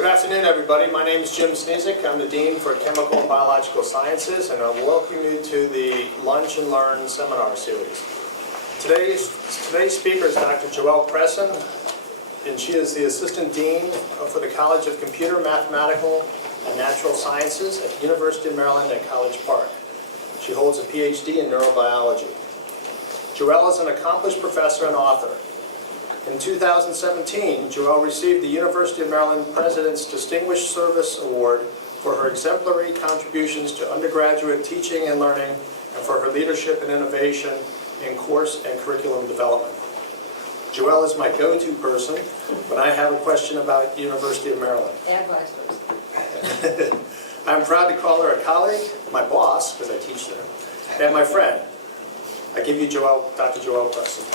Good afternoon, everybody. My name is Jim Snezik. I'm the Dean for Chemical and Biological Sciences, and I welcome you to the Lunch and Learn seminar series. Today's speaker is Dr. Joelle Presson, and she is the Assistant Dean for the College of Computer, Mathematical, and Natural Sciences at the University of Maryland at College Park. She holds a PhD in neurobiology. Joelle is an accomplished professor and author. In 2017, Joelle received the University of Maryland President's Distinguished Service Award for her exemplary contributions to undergraduate teaching and learning and for her leadership and innovation in course and curriculum development. Joelle is my go-to person when I have a question about the University of Maryland. And vice versa. I'm proud to call her a colleague, my boss, because I teach there, and my friend. I give you Dr. Joelle Presson.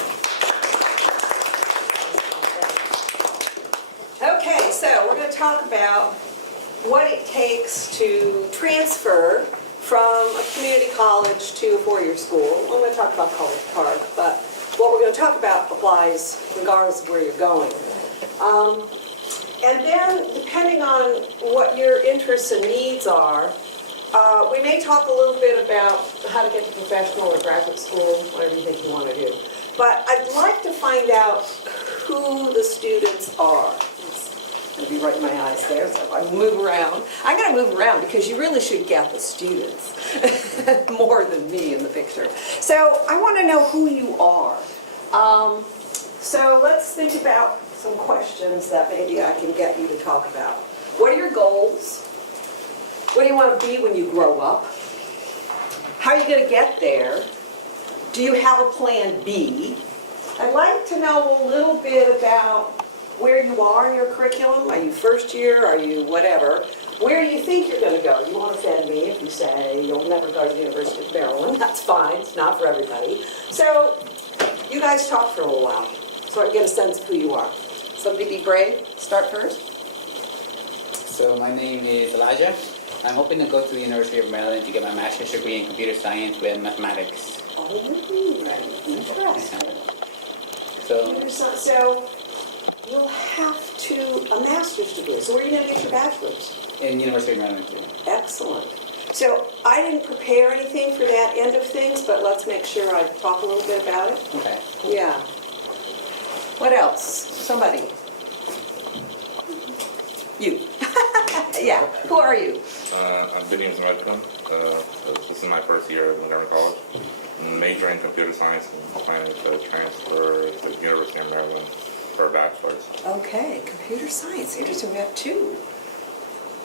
Okay, so we're going to talk about what it takes to transfer from a community college to a four-year school. We're going to talk about College Park, but what we're going to talk about applies regardless of where you're going. And then, depending on what your interests and needs are, we may talk a little bit about how to get to professional or graduate school, whatever you think you want to do. But I'd like to find out who the students are. I'll be right in my eyes there, so if I move around. I'm going to move around because you really should get the students more than me in the picture. So I want to know who you are. So let's think about some questions that maybe I can get you to talk about. What are your goals? What do you want to be when you grow up? How are you going to get there? Do you have a plan B? I'd like to know a little bit about where you are in your curriculum. Are you first year? Are you whatever? Where do you think you're going to go? You won't offend me if you say you'll never go to the University of Maryland. That's fine. It's not for everybody. So you guys talk for a little while so I can get a sense of who you are. Somebody be brave. Start first. So my name is Elijah. I'm hoping to go to the University of Maryland to get my master's degree in computer science with mathematics. Oh, interesting. So You'll have a master's degree. So where are you going to get your bachelor's? in University of Maryland too. Excellent. So I didn't prepare anything for that end of things, but let's make sure I talk a little bit about it. Okay. Yeah. What else? Somebody. You. Yeah. Who are you? I'm Vivian Smithman. This is my first year at Montgomery College. I'm majoring in computer science and planning to transfer to the University of Maryland for a bachelor's. Okay, computer science. Interesting. We have two.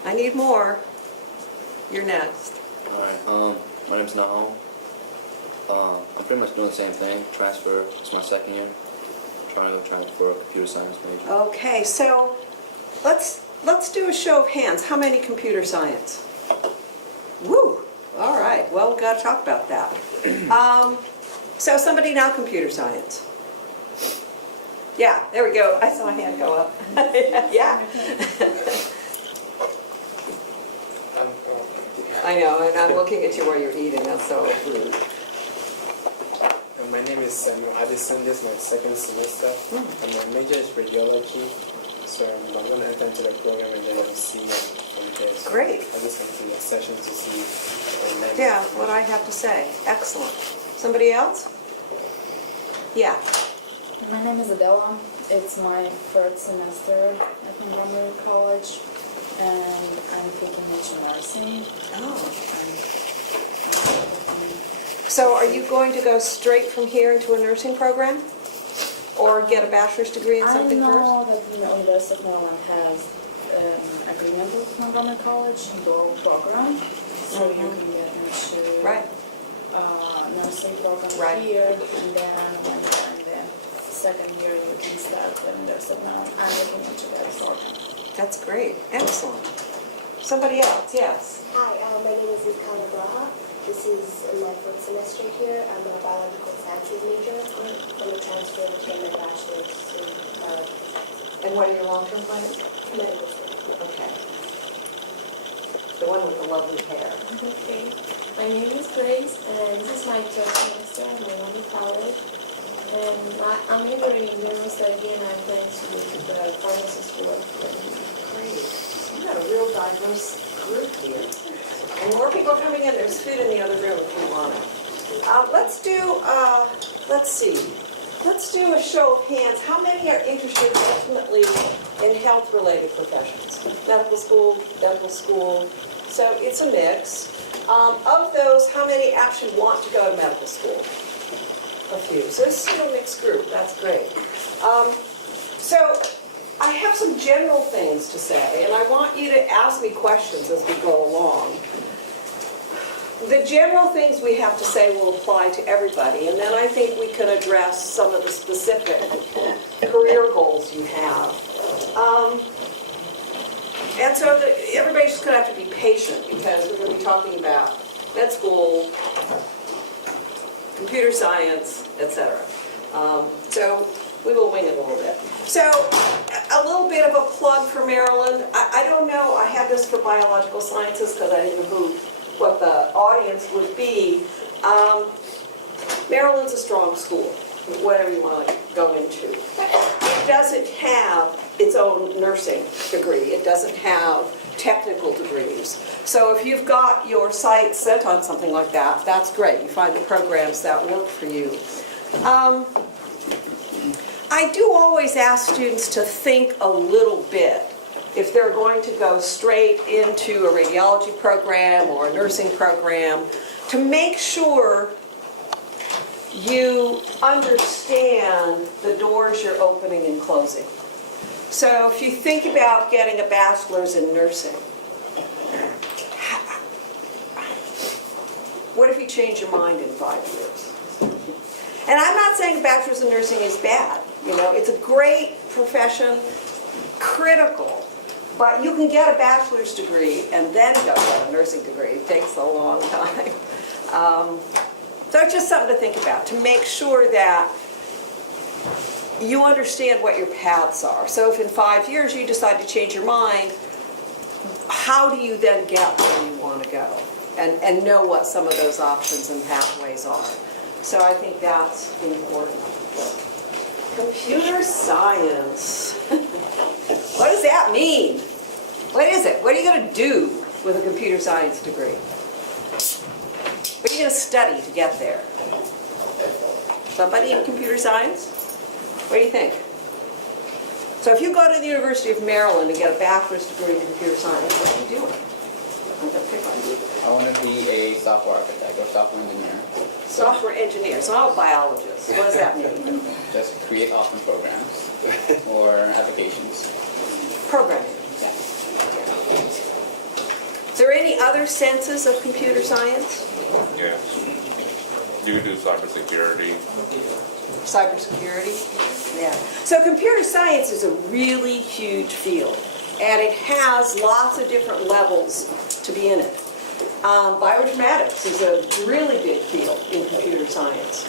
I need more. You're next. Alright, my name's Nahom. I'm pretty much doing the same thing. Transfer, it's my second year. Trying to go transfer for a computer science major. Okay, so let's do a show of hands. How many computer science? Woo! All right. Well, we've got to talk about that. So somebody now computer science. Yeah, there we go. I saw a hand go up. Yeah. I know, and I'm looking at you while you're eating. That's so rude. My name is Samuel Addison. This is my second semester, and my major is radiology. So I'm going to enter into the program and then I'll see from there. So Great. I just went to the session to see. Yeah, what I have to say. Excellent. Somebody else? Yeah. My name is Adela. It's my third semester at Montgomery College, and I'm taking nursing. Oh. So are you going to go straight from here into a nursing program? Or get a bachelor's degree in something first? I know that the University of Maryland has an agreement with Montgomery College dual program, so you can get into nursing program here, and then when you're in the second year, you can start the University of Maryland. I'm looking into that program. That's great. Excellent. Somebody else, yes. Hi, my name is Ikana Blaha. This is my fourth semester here. I'm a biological sciences major. I'm going to transfer to my bachelor's in biology. And what are your long-term plans? Medical school. Okay. The one with the lovely hair. Okay. My name is Grace, and this is my third semester at Montgomery College. And I'm majoring in general study, and I'm going to go to the pharmacy school. Great. got a real diverse group here. And more people coming in, there's food in the other room if you want it. Let's do a show of hands. How many are interested ultimately in health-related professions? Medical school, dental school, so it's a mix. Of those, how many actually want to go to medical school? A few. So this is a mixed group. That's great. So I have some general things to say, and I want you to ask me questions as we go along. The general things we have to say will apply to everybody, and then I think we can address some of the specific career goals you have. And so everybody's just going to have to be patient because we're going to be talking about med school, computer science, etc. So we will wing it a little bit. So a little bit of a plug for Maryland. I don't know, I have this for biological sciences because I didn't know what the audience would be. Maryland's a strong school, whatever you want to go into. It doesn't have its own nursing degree. It doesn't have technical degrees. So if you've got your sights set on something like that, that's great. You find the programs that work for you. I do always ask students to think a little bit if they're going to go straight into a radiology program or a nursing program, to make sure you understand the doors you're opening and closing. So if you think about getting a bachelor's in nursing, what if you change your mind in 5 years? And I'm not saying a bachelor's in nursing is bad. You know, it's a great profession, critical. But you can get a bachelor's degree and then go get a nursing degree. It takes a long time. So it's just something to think about, to make sure that you understand what your paths are. So if in 5 years you decide to change your mind, how do you then get where you want to go? And know what some of those options and pathways are. So I think that's important. Computer science. What does that mean? What is it? What are you going to do with a computer science degree? What are you going to study to get there? Somebody in computer science? What do you think? So if you go to the University of Maryland and get a bachelor's degree in computer science, what are you doing? I'm going to pick on you. I want to be a software architect or software engineer. Software engineer, so I'm a biologist. What does that mean? Just create awesome programs or applications. Programming. Yeah. Is there any other senses of computer science? Yeah. You do cybersecurity. Cybersecurity? Yeah. So computer science is a really huge field, and it has lots of different levels to be in it. Bioinformatics is a really big field in computer science.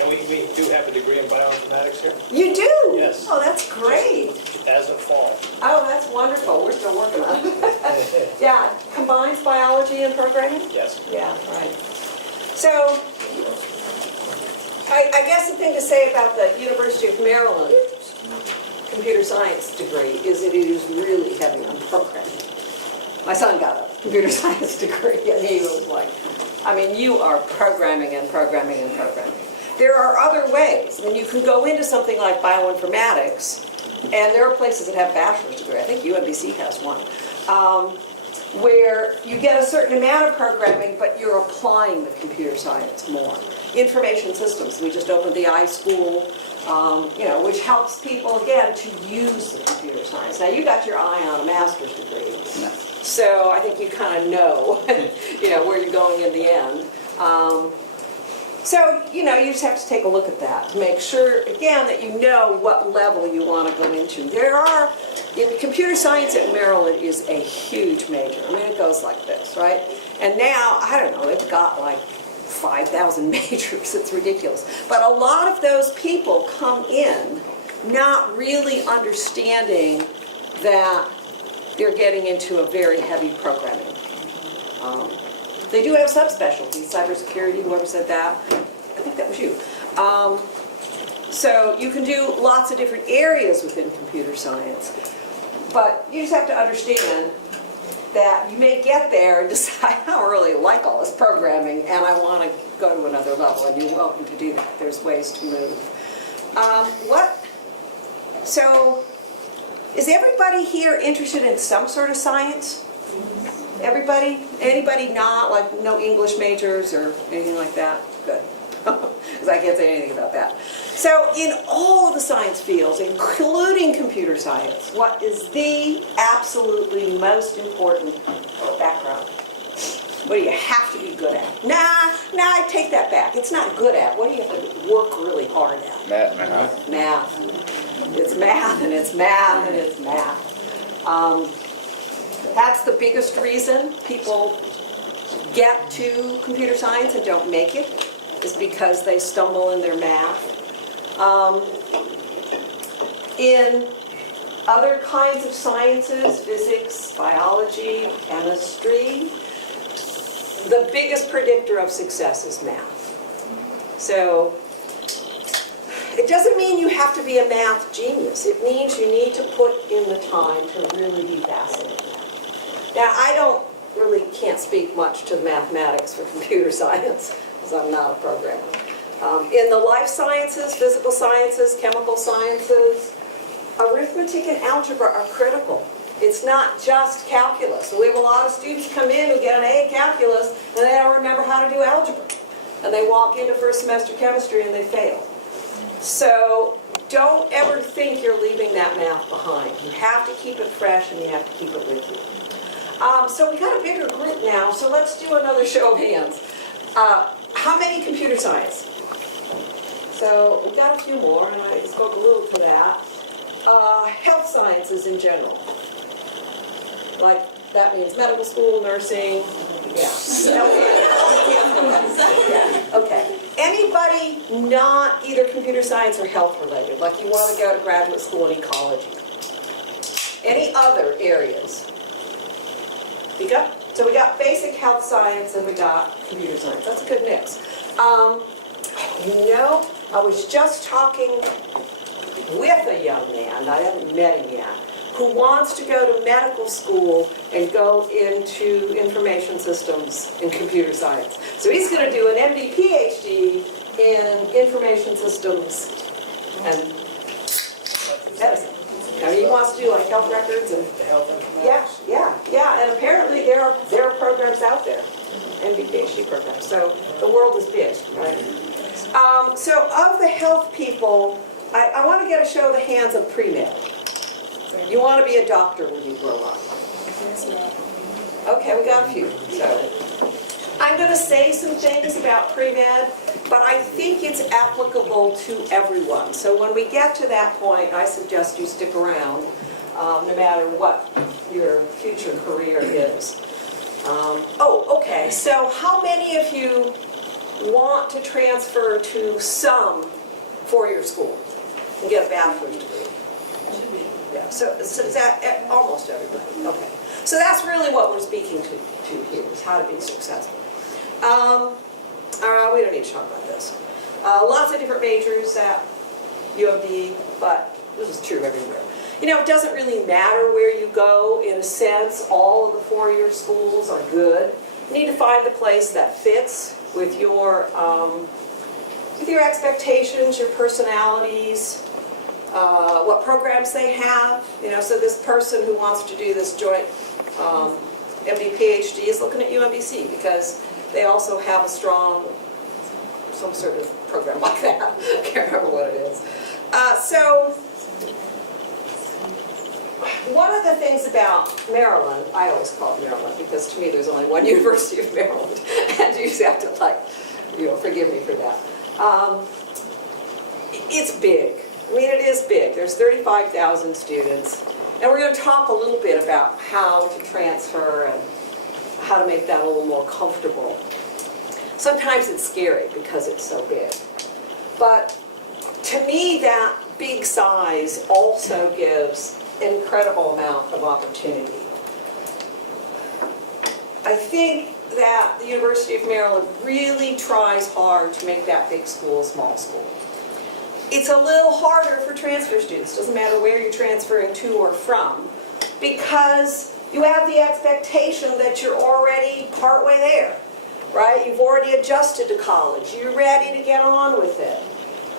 And we do have a degree in bioinformatics here? You do? Yes. Oh, that's great. As of fall. Oh, that's wonderful. We're still working on it. Yeah, combines biology and programming? Yes. Yeah, right. So, I guess the thing to say about the University of Maryland computer science degree is that it is really heavy on programming. My son got a computer science degree, and he was like, I mean, you are programming and programming and programming. There are other ways. I mean, you can go into something like bioinformatics, and there are places that have bachelor's degree. I think UMD has one, where you get a certain amount of programming, but you're applying the computer science more. Information systems. We just opened the iSchool, which helps people, again, to use the computer science. Now, you got your eye on a master's degree, so I think you kind of know, where you're going in the end. So, you just have to take a look at that to make sure, again, that you know what level you want to go into. Computer science at Maryland is a huge major. I mean, it goes like this, right? And now, I don't know, they've got like 5,000 majors. It's ridiculous. But a lot of those people come in not really understanding that they're getting into a very heavy programming. They do have subspecialties, cybersecurity, whoever said that. I think that was you. So you can do lots of different areas within computer science. But you just have to understand that you may get there and decide, I don't really like all this programming and I want to go to another level, and you're welcome to do that. There's ways to move. So, is everybody here interested in some sort of science? Everybody? Anybody not? Like no English majors or anything like that? Good. Because I can't say anything about that. So in all of the science fields, including computer science, what is the absolutely most important background? What do you have to be good at? Nah, I take that back. It's not good at. What do you have to work really hard at? Math. Math. It's math, and it's math, and it's math. That's the biggest reason people get to computer science and don't make it, is because they stumble in their math. In other kinds of sciences, physics, biology, chemistry, the biggest predictor of success is math. So it doesn't mean you have to be a math genius. It means you need to put in the time to really be fascinated. Now, I can't speak much to the mathematics for computer science, because I'm not a programmer. In the life sciences, physical sciences, chemical sciences, arithmetic and algebra are critical. It's not just calculus. We have a lot of students come in who get an A in calculus and they don't remember how to do algebra. And they walk into first semester chemistry and they fail. So don't ever think you're leaving that math behind. You have to keep it fresh and you have to keep it with you. So we got a bigger group now, so let's do another show of hands. How many computer science? So we've got a few more, and I spoke a little to that. Health sciences in general. Like, that means medical school, nursing, yeah. Okay. Anybody not either computer science or health related, like you want to go to graduate school in ecology? Any other areas? Speak up. So we got basic health science and we got computer science. That's a good mix. I was just talking with a young man, I haven't met him yet, who wants to go to medical school and go into information systems and computer science. So he's going to do an MD PhD in information systems and medicine. I mean, he wants to do like health records and yeah. And apparently there are programs out there, MD PhD programs. So the world is big, right? So of the health people, I want to get a show of the hands of pre-med. You want to be a doctor when you grow up. Okay, we got a few. So I'm going to say some things about pre-med, but I think it's applicable to everyone. So when we get to that point, I suggest you stick around, no matter what your future career is. Okay, so how many of you want to transfer to some four-year school and get a bachelor's degree? Yeah, so is that almost everybody? Okay. So that's really what we're speaking to here, is how to be successful. We don't need to talk about this. Lots of different majors at UMD, but this is true everywhere. You know, it doesn't really matter where you go, in a sense. All of the four-year schools are good. You need to find the place that fits with your expectations, your personalities, what programs they have. You know, so this person who wants to do this joint MD PhD is looking at UMBC because they also have a strong, some sort of program like that. I can't remember what it is. So one of the things about Maryland, I always call it Maryland because to me there's only one University of Maryland, and you just have to forgive me for that. It's big. I mean, it is big. There's 35,000 students, and we're going to talk a little bit about how to transfer and how to make that a little more comfortable. Sometimes it's scary because it's so big, but to me that big size also gives an incredible amount of opportunity. I think that the University of Maryland really tries hard to make that big school a small school. It's a little harder for transfer students. Doesn't matter where you're transferring to or from. because you have the expectation that you're already partway there, right? You've already adjusted to college. You're ready to get on with it.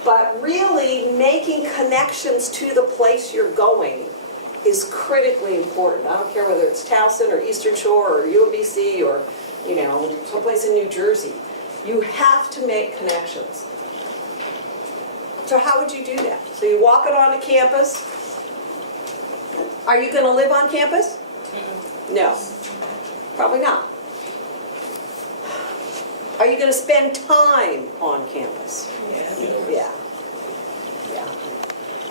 But really, making connections to the place you're going is critically important. I don't care whether it's Towson or Eastern Shore or UMBC or, you know, someplace in New Jersey. You have to make connections. So how would you do that? So you walk it onto campus. Are you going to live on campus? No, probably not. Are you going to spend time on campus? Yeah. Yeah.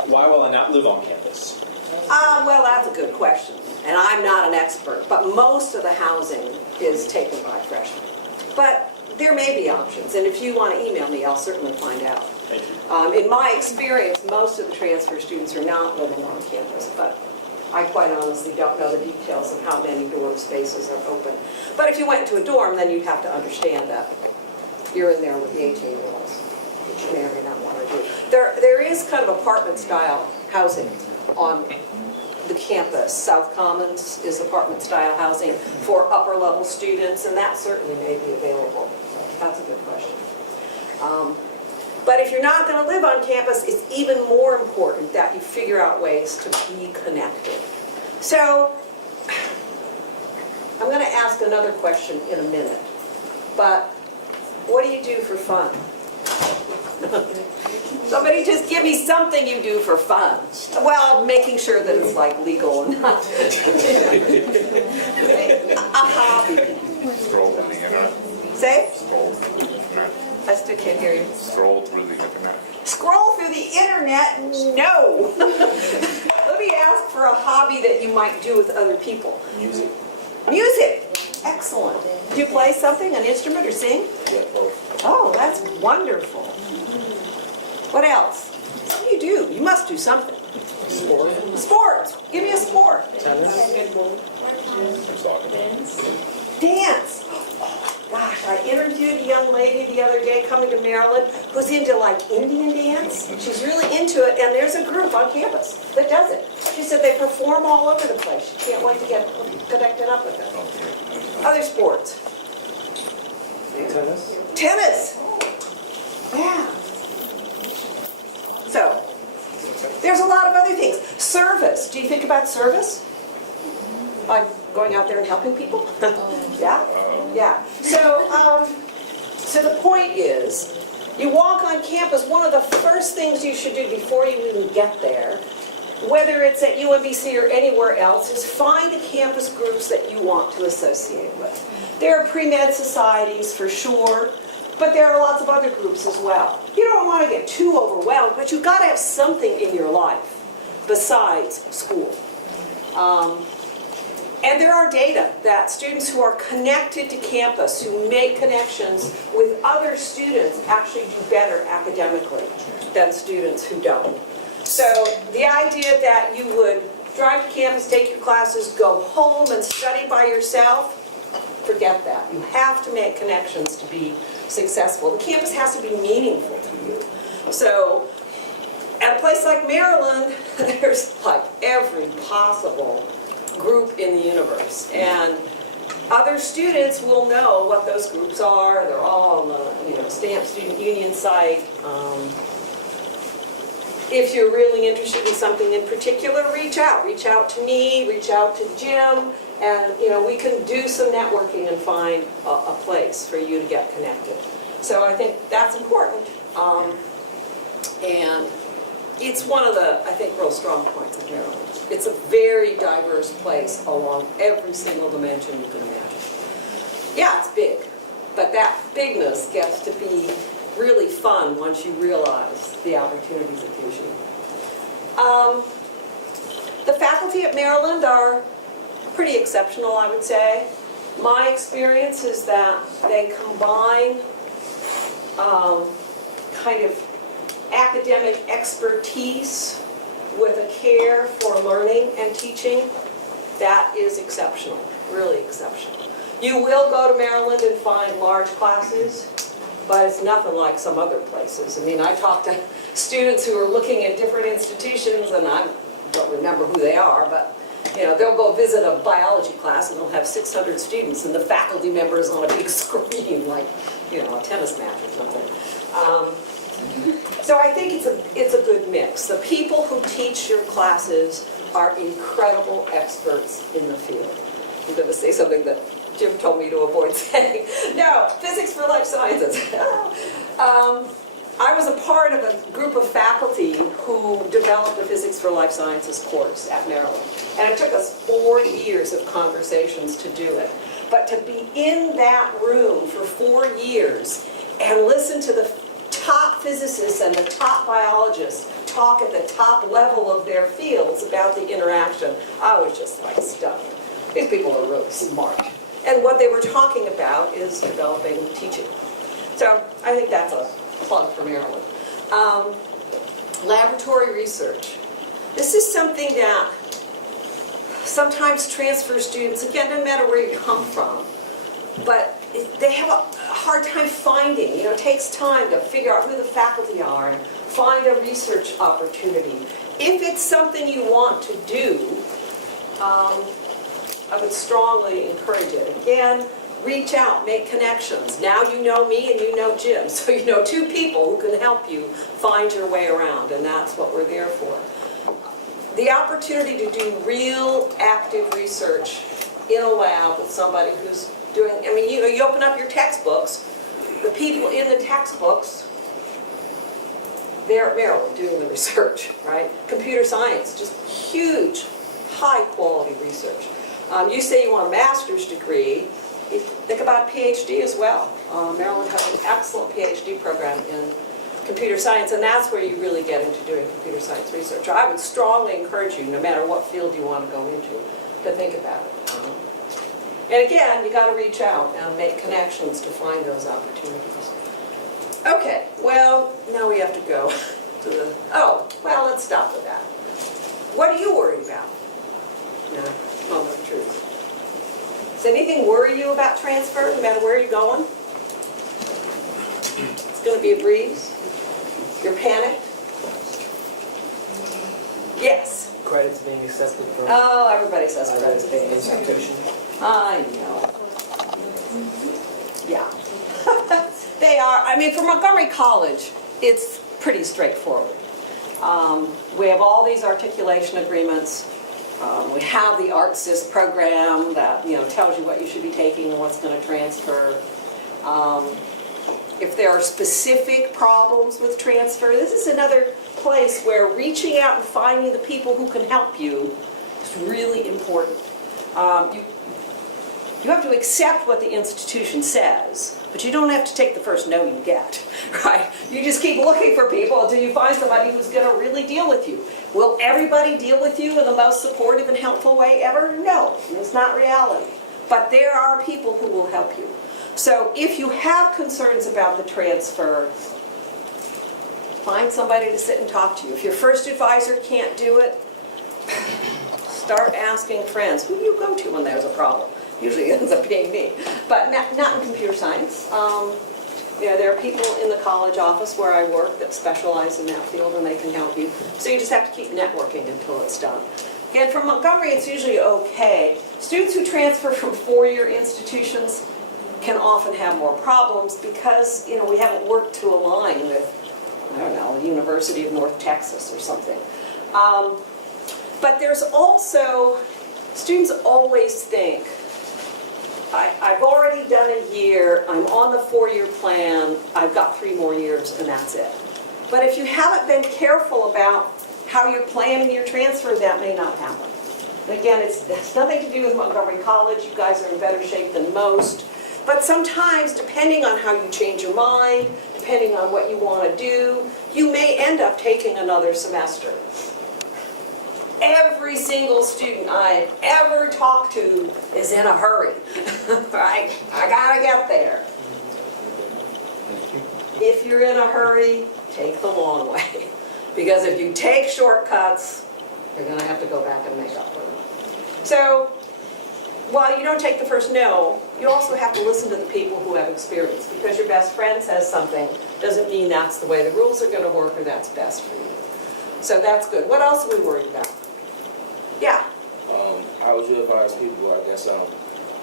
Why will I not live on campus? Well, that's a good question. And I'm not an expert, but most of the housing is taken by freshmen. But there may be options, and if you want to email me, I'll certainly find out. Thank you. In my experience, most of the transfer students are not living on campus, but I quite honestly don't know the details of how many dorm spaces are open. But if you went into a dorm, then you'd have to understand that you're in there with the 18-year-olds, which you may or may not want to do. There is kind of apartment-style housing on the campus. South Commons is apartment-style housing for upper-level students, and that certainly may be available. That's a good question. But if you're not going to live on campus, it's even more important that you figure out ways to be connected. So, I'm going to ask another question in a minute, but what do you do for fun? Somebody just give me something you do for fun. Well, making sure that it's like legal and not a hobby. Scroll through the internet. Say? Scroll through the internet. I still can't hear you. Scroll through the internet. Scroll through the internet? No. Let me ask for a hobby that you might do with other people. Music. Music. Excellent. Do you play something, an instrument, or sing? Yeah, both. Oh, that's wonderful. What else? What do you do? You must do something. Sports. Give me a sport. Dance. Gosh, I interviewed a young lady the other day coming to Maryland who's into like Indian dance. She's really into it, and there's a group on campus that does it. She said they perform all over the place. She can't wait to get connected up with them. Other sports. Tennis? Tennis. Yeah. So, there's a lot of other things. Service. Do you think about service? Like going out there and helping people? Yeah? Yeah. So the point is, you walk on campus, one of the first things you should do before you even get there, whether it's at UMBC or anywhere else, is find the campus groups that you want to associate with. There are pre-med societies for sure, but there are lots of other groups as well. You don't want to get too overwhelmed, but you've got to have something in your life besides school. And there are data that students who are connected to campus, who make connections with other students, actually do better academically than students who don't. So the idea that you would drive to campus, take your classes, go home and study by yourself, forget that. You have to make connections to be successful. The campus has to be meaningful to you. So at a place like Maryland, there's like every possible group in the universe, and other students will know what those groups are. They're all on the Stamp Student Union site. If you're really interested in something in particular, reach out. Reach out to me, reach out to Jim, and we can do some networking and find a place for you to get connected. So I think that's important, and it's one of the, I think, real strong points of Maryland. It's a very diverse place along every single dimension you can imagine. Yeah, it's big, but that bigness gets to be really fun once you realize the opportunities it gives you. The faculty at Maryland are pretty exceptional, I would say. My experience is that they combine kind of academic expertise with a care for learning and teaching. That is exceptional, really exceptional. You will go to Maryland and find large classes, but it's nothing like some other places. I mean, I talk to students who are looking at different institutions, and I don't remember who they are, but You know, they'll go visit a biology class and they'll have 600 students and the faculty member is on a big screen like, you know, a tennis match or something. So I think it's a good mix. The people who teach your classes are incredible experts in the field. I'm going to say something that Jim told me to avoid saying. No, physics for life sciences. I was a part of a group of faculty who developed the Physics for Life Sciences course at Maryland. And it took us 4 years of conversations to do it. But to be in that room for 4 years and listen to the top physicists and the top biologists talk at the top level of their fields about the interaction, I was just like stunned. These people are really smart. And what they were talking about is developing teaching. So I think that's a plug for Maryland. Laboratory research. This is something that sometimes transfer students, again, no matter where you come from, but they have a hard time finding. You know, it takes time to figure out who the faculty are and find a research opportunity. If it's something you want to do, I would strongly encourage it. Again, reach out, make connections. Now you know me and you know Jim, so you know 2 people who can help you find your way around, and that's what we're there for. The opportunity to do real active research in a lab with somebody who's doing, I mean, you know, you open up your textbooks, the people in the textbooks, they're at Maryland doing the research, right? Computer science, just huge, high quality research. You say you want a master's degree, think about a PhD as well. Maryland has an excellent PhD program in computer science, and that's where you really get into doing computer science research. I would strongly encourage you, no matter what field you want to go into, to think about it. And again, you got to reach out and make connections to find those opportunities. Okay, well, now we have to go to the, oh, well, let's stop with that. What are you worried about? No, moment of truth. Does anything worry you about transfer, no matter where you're going? It's going to be a breeze? You're panicked? Yes. Credits being accepted for Oh, everybody says credits being institution. I know. Yeah. They are. I mean, for Montgomery College, it's pretty straightforward. We have all these articulation agreements. We have the ArtSys program that, you know, tells you what you should be taking and what's going to transfer. If there are specific problems with transfer, this is another place where reaching out and finding the people who can help you is really important. You have to accept what the institution says, but you don't have to take the first no you get, right? You just keep looking for people until you find somebody who's going to really deal with you. Will everybody deal with you in the most supportive and helpful way ever? No, it's not reality. But there are people who will help you. So if you have concerns about the transfer, find somebody to sit and talk to you. If your first advisor can't do it, start asking friends. Who do you go to when there's a problem? Usually it ends up being me. But not in computer science. Yeah, there are people in the college office where I work that specialize in that field and they can help you. So you just have to keep networking until it's done. And from Montgomery, it's usually okay. Students who transfer from four-year institutions can often have more problems because, you know, we haven't worked to align with, I don't know, the University of North Texas or something. But there's also, students always think, I've already done a year, I'm on the four-year plan, I've got 3 more years and that's it. But if you haven't been careful about how you're planning your transfer, that may not happen. And again, it's nothing to do with Montgomery College, you guys are in better shape than most. But sometimes, depending on how you change your mind, depending on what you want to do, you may end up taking another semester. Every single student I've ever talked to is in a hurry, right? I gotta get there. If you're in a hurry, take the long way. Because if you take shortcuts, you're gonna have to go back and make up for them. So, while you don't take the first no, you also have to listen to the people who have experience. Because your best friend says something doesn't mean that's the way the rules are gonna work or that's best for you. So that's good. What else are we worried about? Yeah. how would you advise people, I guess,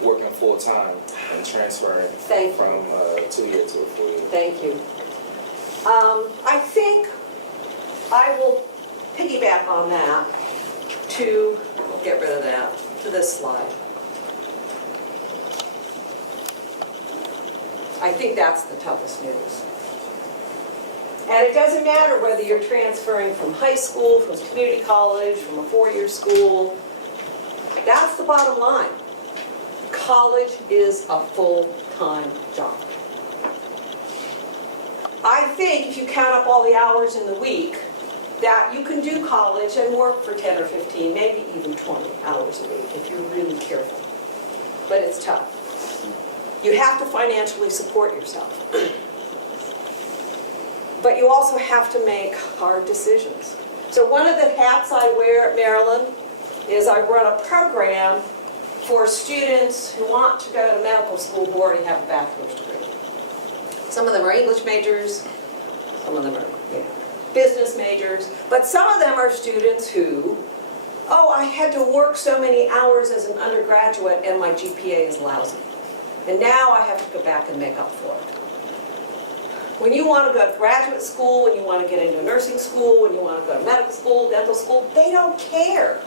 working full-time and transferring Thank you. from 2 year to a 4 year? Thank you. I think I will piggyback on that to, we'll get rid of that, to this slide. I think that's the toughest news. And it doesn't matter whether you're transferring from high school, from community college, from a 4-year school. That's the bottom line. College is a full-time job. I think if you count up all the hours in the week, that you can do college and work for 10 or 15, maybe even 20 hours a week if you're really careful. But it's tough. You have to financially support yourself. But you also have to make hard decisions. So one of the hats I wear at Maryland is I run a program for students who want to go to medical school who already have a bachelor's degree. Some of them are English majors, some of them are business majors, but some of them are students who, oh, I had to work so many hours as an undergraduate and my GPA is lousy. And now I have to go back and make up for it. When you want to go to graduate school, when you want to get into nursing school, when you want to go to medical school, dental school, they don't care.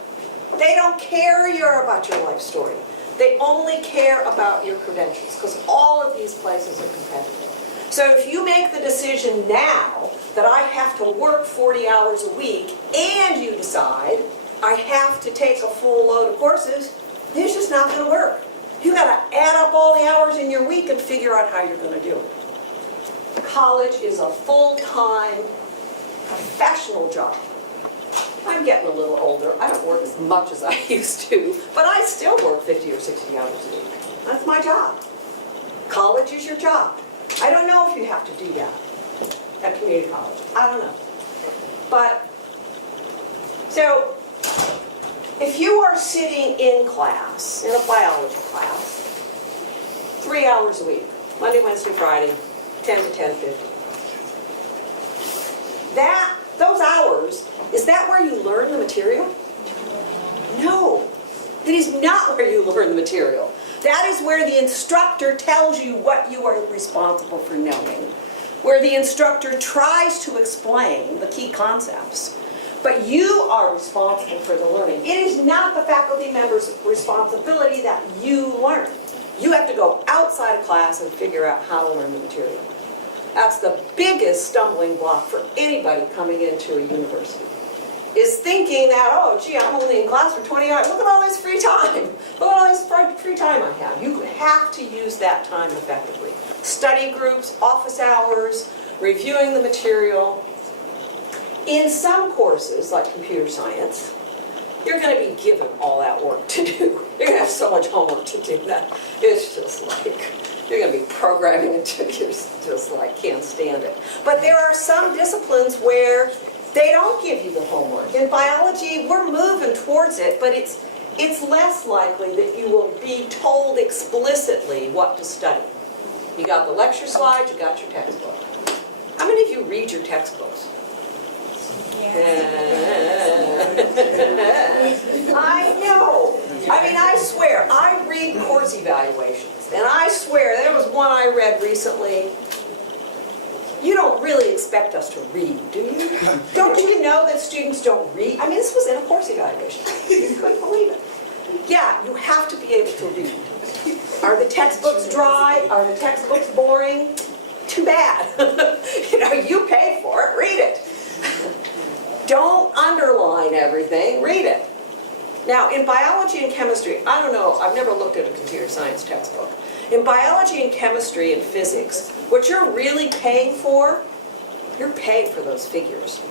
They don't care about your life story. They only care about your credentials because all of these places are competitive. So if you make the decision now that I have to work 40 hours a week and you decide I have to take a full load of courses, it's just not going to work. You got to add up all the hours in your week and figure out how you're going to do it. College is a full-time professional job. I'm getting a little older. I don't work as much as I used to, but I still work 50 or 60 hours a week. That's my job. College is your job. I don't know if you have to do that at community college. I don't know. But, so, if you are sitting in class, in a biology class, 3 hours a week, Monday, Wednesday, Friday, 10 to 10:50. Those hours, is that where you learn the material? No, it is not where you learn the material. That is where the instructor tells you what you are responsible for knowing, where the instructor tries to explain the key concepts, but you are responsible for the learning. It is not the faculty member's responsibility that you learn. You have to go outside of class and figure out how to learn the material. That's the biggest stumbling block for anybody coming into a university, is thinking that, oh, gee, I'm only in class for 20 hours. Look at all this free time. Look at all this free time I have. You have to use that time effectively. Study groups, office hours, reviewing the material. In some courses, like computer science, you're going to be given all that work to do. You're going to have so much homework to do that. It's just like, you're going to be programming until you're just like, can't stand it. But there are some disciplines where they don't give you the homework. In biology, we're moving towards it, but it's less likely that you will be told explicitly what to study. You got the lecture slides, you got your textbook. How many of you read your textbooks? I know. I mean, I swear, I read course evaluations, and I swear, there was one I read recently. You don't really expect us to read, do you? Don't you know that students don't read? I mean, this was in a course evaluation. You couldn't believe it. Yeah, you have to be able to read. Are the textbooks dry? Are the textbooks boring? Too bad. You paid for it, read it. Don't underline everything, read it. Now, in biology and chemistry, I don't know, I've never looked at a computer science textbook. In biology and chemistry and physics, what you're really paying for, you're paying for those figures.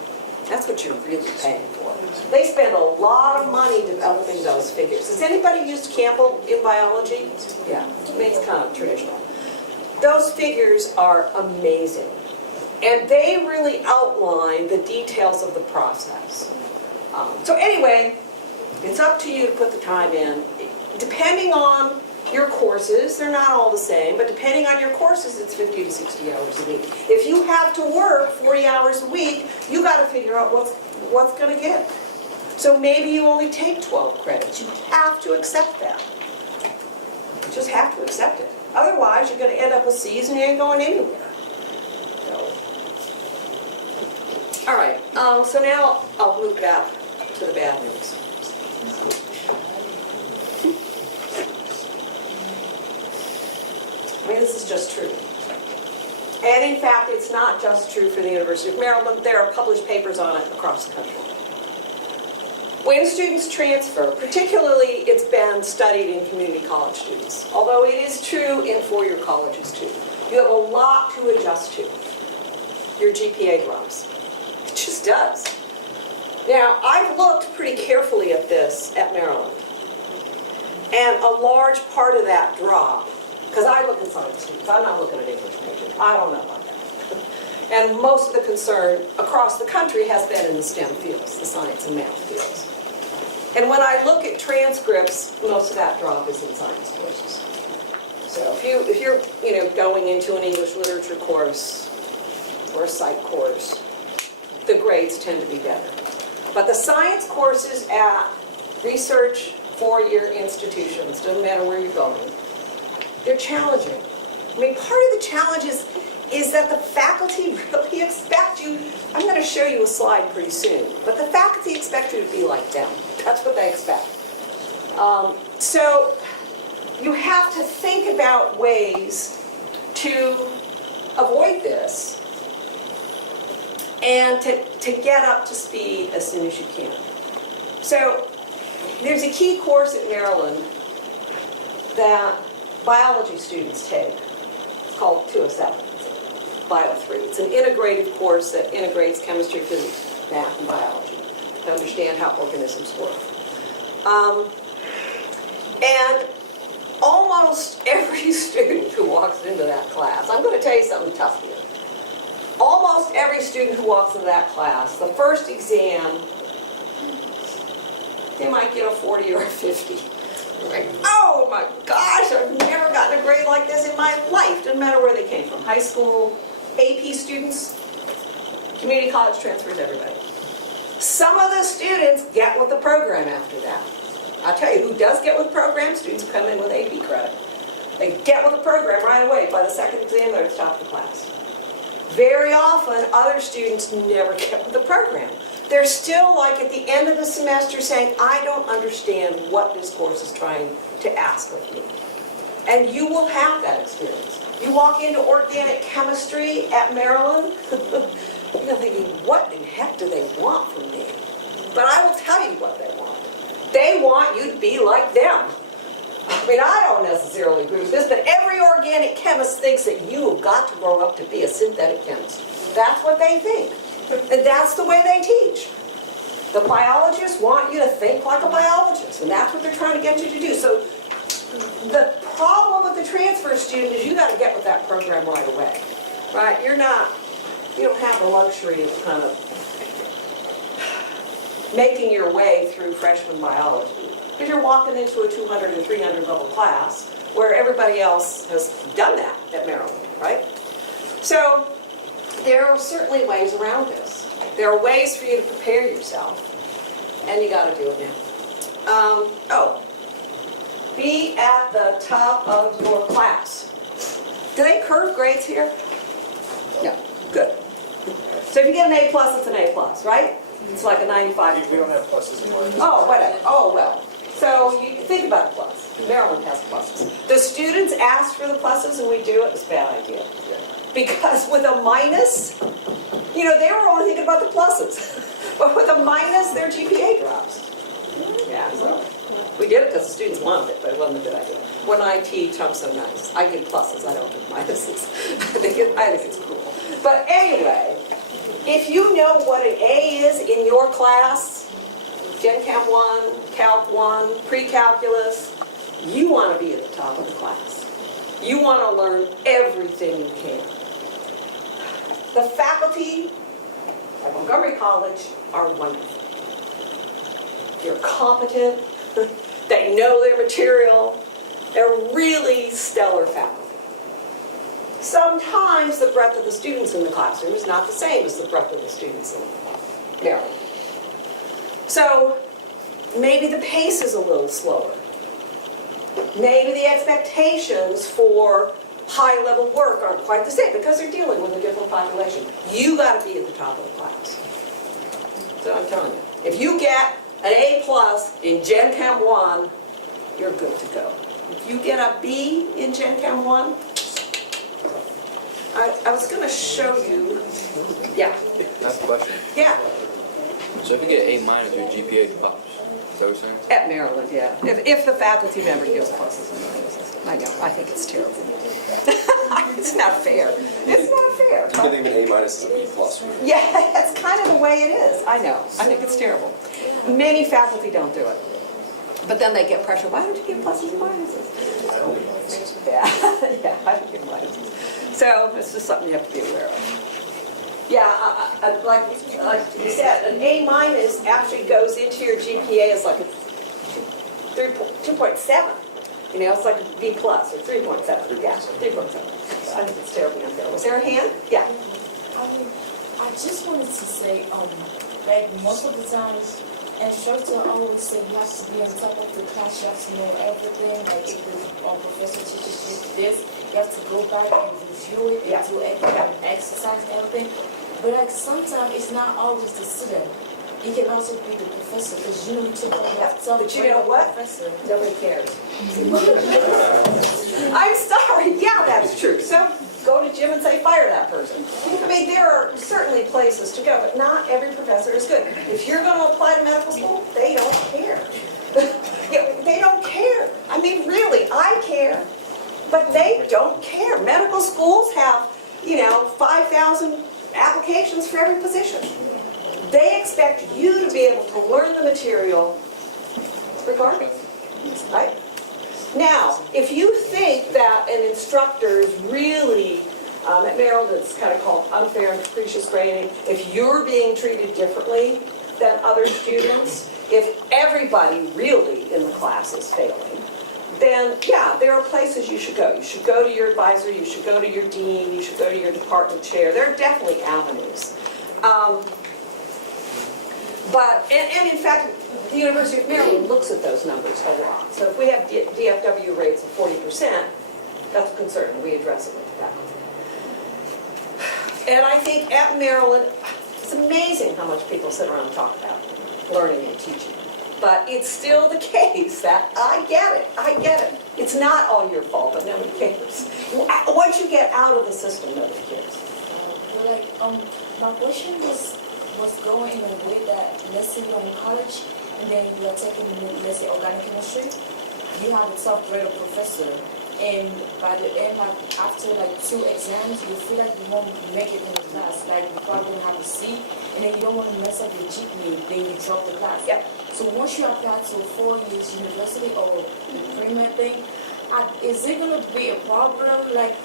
That's what you're really paying for. They spend a lot of money developing those figures. Has anybody used Campbell in biology? Yeah, I mean, it's kind of traditional. Those figures are amazing. And they really outline the details of the process. So anyway, it's up to you to put the time in. Depending on your courses, they're not all the same, but depending on your courses, it's 50 to 60 hours a week. If you have to work 40 hours a week, you got to figure out what's going to give. So maybe you only take 12 credits. You have to accept that. You just have to accept it. Otherwise, you're going to end up with C's and you ain't going anywhere. So. All right, so now I'll move back to the bad news. I mean, this is just true. And in fact, it's not just true for the University of Maryland. There are published papers on it across the country. When students transfer, particularly it's been studied in community college students, although it is true in four-year colleges too. You have a lot to adjust to. Your GPA drops. It just does. Now, I've looked pretty carefully at this at Maryland. And a large part of that drop, because I look at science students, I'm not looking at English major. I don't know about that. And most of the concern across the country has been in the STEM fields, the science and math fields. And when I look at transcripts, most of that drop is in science courses. So if you're going into an English literature course or a psych course, the grades tend to be better. But the science courses at research four-year institutions, doesn't matter where you're going, they're challenging. I mean, part of the challenge is that the faculty really expect you, I'm going to show you a slide pretty soon, but the faculty expect you to be like them. That's what they expect. So you have to think about ways to avoid this and to get up to speed as soon as you can. So there's a key course at Maryland that biology students take. It's called 207, Bio 3. It's an integrative course that integrates chemistry, physics, math, and biology to understand how organisms work. And almost every student who walks into that class, I'm going to tell you something tough here. Almost every student who walks into that class, the first exam, they might get a 40 or a 50. Like, oh my gosh, I've never gotten a grade like this in my life. Doesn't matter where they came from. High school, AP students, community college transfers, everybody. Some of the students get with the program after that. I'll tell you who does get with the program, students who come in with AP credit. They get with the program right away. By the second exam, they're at the top of the class. Very often, other students never get with the program. They're still like at the end of the semester saying, I don't understand what this course is trying to ask of me. And you will have that experience. You walk into organic chemistry at Maryland, you're thinking, what in heck do they want from me? But I will tell you what they want. They want you to be like them. I mean, I don't necessarily agree with this, but every organic chemist thinks that you have got to grow up to be a synthetic chemist. That's what they think. And that's the way they teach. The biologists want you to think like a biologist, and that's what they're trying to get you to do. So the problem with the transfer student is you got to get with that program right away, right? You don't have the luxury of kind of making your way through freshman biology. Because you're walking into a 200 and 300 level class where everybody else has done that at Maryland, right? So there are certainly ways around this. There are ways for you to prepare yourself, and you got to do it now. Be at the top of your class. Do they curve grades here? No. Good. So if you get an A+, it's an A+, right? It's like a 95. We don't have pluses in mine. Oh, whatever. Oh, well. So you think about the plus. Maryland has pluses. The students ask for the pluses and we do it. It's a bad idea. Because with a minus, they were only thinking about the pluses. But with a minus, their GPA drops. Yeah, so we did it because the students wanted it, but it wasn't a good idea. When I teach, I'm so nice. I give pluses, I don't give minuses. I think it's cool. But anyway, if you know what an A is in your class, Gen Chem 1, Calc 1, pre-calculus, you want to be at the top of the class. You want to learn everything you can. The faculty at Montgomery College are wonderful. They're competent. They know their material. They're really stellar faculty. Sometimes the breadth of the students in the classroom is not the same as the breadth of the students in Maryland. So maybe the pace is a little slower. Maybe the expectations for high-level work aren't quite the same because they're dealing with a different population. You got to be at the top of the class. So I'm telling you, if you get an A+ in Gen Chem 1, you're good to go. If you get a B in Gen Chem 1, I was going to show you, yeah, That's a question. yeah, So if you get an A-, your GPA drops. Is that what you're saying? at Maryland, yeah. If the faculty member gives pluses and minuses. I know, I think it's terrible. It's not fair. It's not fair. I think an A- is a B+. Yeah, that's kind of the way it is. I know. I think it's terrible. Many faculty don't do it. But then they get pressure. Why don't you give pluses and minuses? Yeah, yeah, I don't give minuses. So it's just something you have to be aware of. Yeah, like you said, an A- actually goes into your GPA as like a 2.7. You know, it's like a B+ or 3.7. Yeah, 3.7. I think it's terribly unfair. Was there a hand? Yeah. I just wanted to say, like most of the times, instructor always say you have to be on top of the class, you have to know everything. Like if the professor teaches you this, you have to go back and review it and do everything, exercise everything. But like sometimes it's not always the student. It can also be the professor because you took on that stuff. But you know what? Professor. Nobody cares. I'm sorry. Yeah, that's true. So go to Jim and say, fire that person. I mean, there are certainly places to go, but not every professor is good. If you're going to apply to medical school, they don't care. They don't care. I mean, really, I care, but they don't care. Medical schools have, 5,000 applications for every position. They expect you to be able to learn the material regardless, right? Now, if you think that an instructor is really, at Maryland it's kind of called unfair and capricious grading, if you're being treated differently than other students, if everybody really in the class is failing, then yeah, there are places you should go. You should go to your advisor, you should go to your dean, you should go to your department chair. There are definitely avenues. And in fact, the University of Maryland looks at those numbers a lot. So if we have DFW rates of 40%, that's a concern. We address it with the faculty. And I think at Maryland, it's amazing how much people sit around and talk about learning and teaching. But it's still the case that I get it. It's not all your fault, but nobody cares. Once you get out of the system, nobody cares. My question was going in a way that, let's say you're in college, and then you are taking, let's say, organic chemistry, you have a top grader professor, and by the end, after 2 exams, you feel like you won't make it in the class, like you're probably going to have a C, and then you don't want to mess up your GPA, then you drop the class. Yeah. So once you apply to 4 years university or the pre-med thing, is it going to be a problem? Like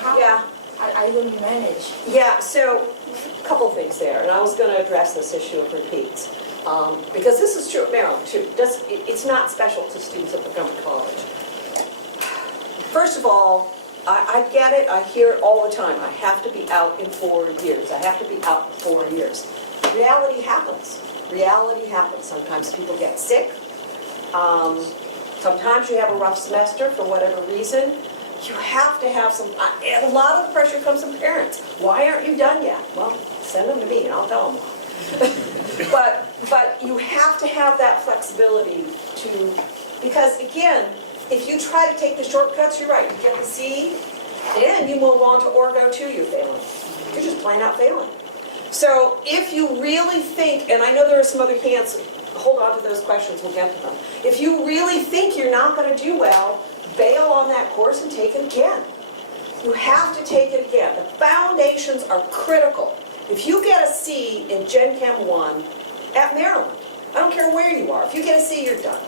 how? Yeah. Are you going to manage? Yeah, so a couple things there, and I was going to address this issue of repeats. Because this is true at Maryland, too. It's not special to students at Montgomery College. First of all, I get it. I hear it all the time. I have to be out in 4 years. I have to be out in 4 years. Reality happens. Reality happens. Sometimes people get sick. Sometimes you have a rough semester for whatever reason. You have to have some, and a lot of the pressure comes from parents. Why aren't you done yet? Well, send them to me and I'll tell them why. But you have to have that flexibility because again, if you try to take the shortcuts, you're right, you get the C, and you move on to Orgo 2, you're failing. You're just plain out failing. So if you really think, and I know there are some other hands, hold on to those questions, we'll get to them. If you really think you're not going to do well, bail on that course and take it again. You have to take it again. The foundations are critical. If you get a C in Gen Chem 1 at Maryland, I don't care where you are, if you get a C, you're done.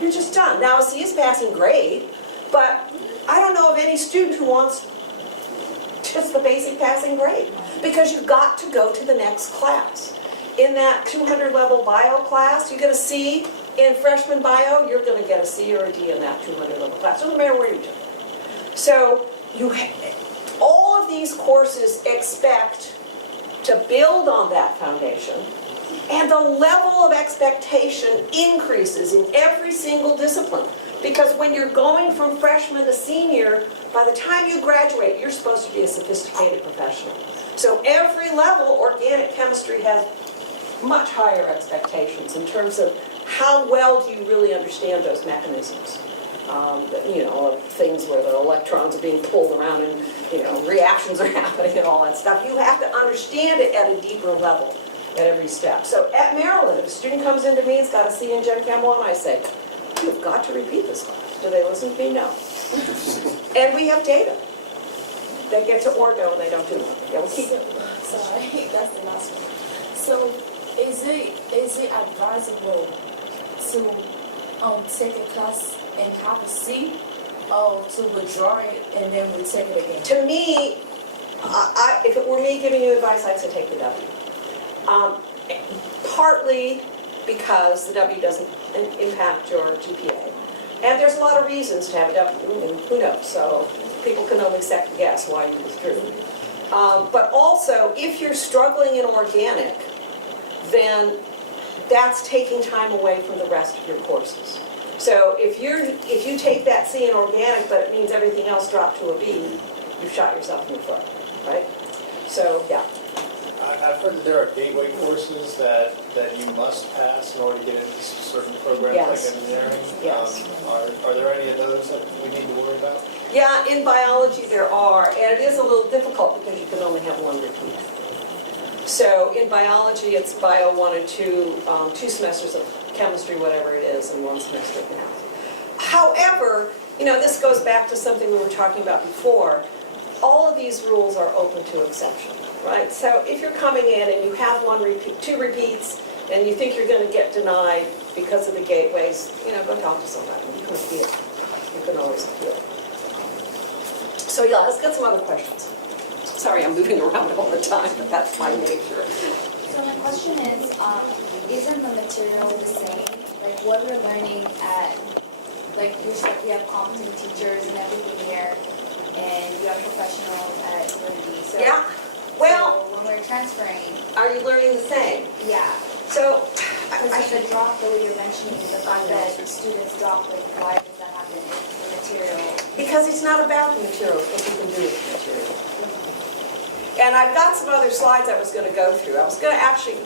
You're just done. Now, a C is passing grade, but I don't know of any student who wants just the basic passing grade, because you've got to go to the next class. In that 200 level bio class, you get a C. In freshman bio, you're going to get a C or a D in that 200 level class. Doesn't matter where you do it. So all of these courses expect to build on that foundation And the level of expectation increases in every single discipline. Because when you're going from freshman to senior, by the time you graduate, you're supposed to be a sophisticated professional. So every level, organic chemistry has much higher expectations in terms of how well do you really understand those mechanisms. Of things where the electrons are being pulled around and, reactions are happening and all that stuff. You have to understand it at a deeper level at every step. So at Maryland, if a student comes into me and's got a C in Gen Chem 1, I say, you've got to repeat this class. Do they listen to me? No. And we have data. They get to orgo and they don't do it. Yeah, we'll keep it. Sorry, that's the last one. So is it advisable to take a class and have a C, or to withdraw it and then retake it again? To me, if it were me giving you advice, I'd say take the W. Partly because the W doesn't impact your GPA. And there's a lot of reasons to have a W, who knows, so people can only second guess why you withdrew. But also, if you're struggling in organic, then that's taking time away from the rest of your courses. So if you take that C in organic, but it means everything else dropped to a B, you've shot yourself in the foot, right? So, yeah. I've heard that there are gateway courses that you must pass in order to get into certain programs Yes. like engineering. Yes. Are there any of those that we need to worry about? Yeah, in biology there are, and it is a little difficult because you can only have one repeat. So in biology, it's bio 1 and 2, 2 semesters of chemistry, whatever it is, and 1 semester of math. However, this goes back to something we were talking about before. All of these rules are open to exception, right? So if you're coming in and you have 2 repeats, and you think you're going to get denied because of the gateways, go talk to somebody. You can appeal. You can always appeal. So yeah, let's get some other questions. Sorry, I'm moving around all the time, but that's my nature. So my question is, isn't the material the same? Like what we're learning at, like we have competent teachers and everything here, and we have professionals at UMD. So, Yeah. Well, so when we're transferring, are you learning the same? yeah. So, Because the drop that you're mentioning, the fact that students drop, like why does that happen? It's the material. because it's not about the material, it's what you can do with the material. And I've got some other slides I was going to go through. I was going to actually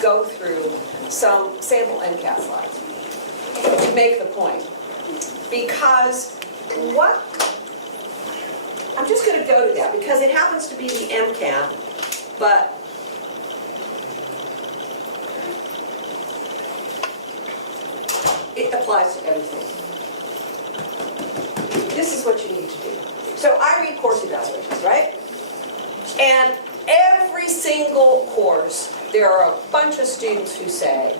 go through some sample MCAT slides to make the point. Because I'm just going to go to that because it happens to be the MCAT, but it applies to everything. This is what you need to do. So I read course evaluations, right? And every single course, there are a bunch of students who say,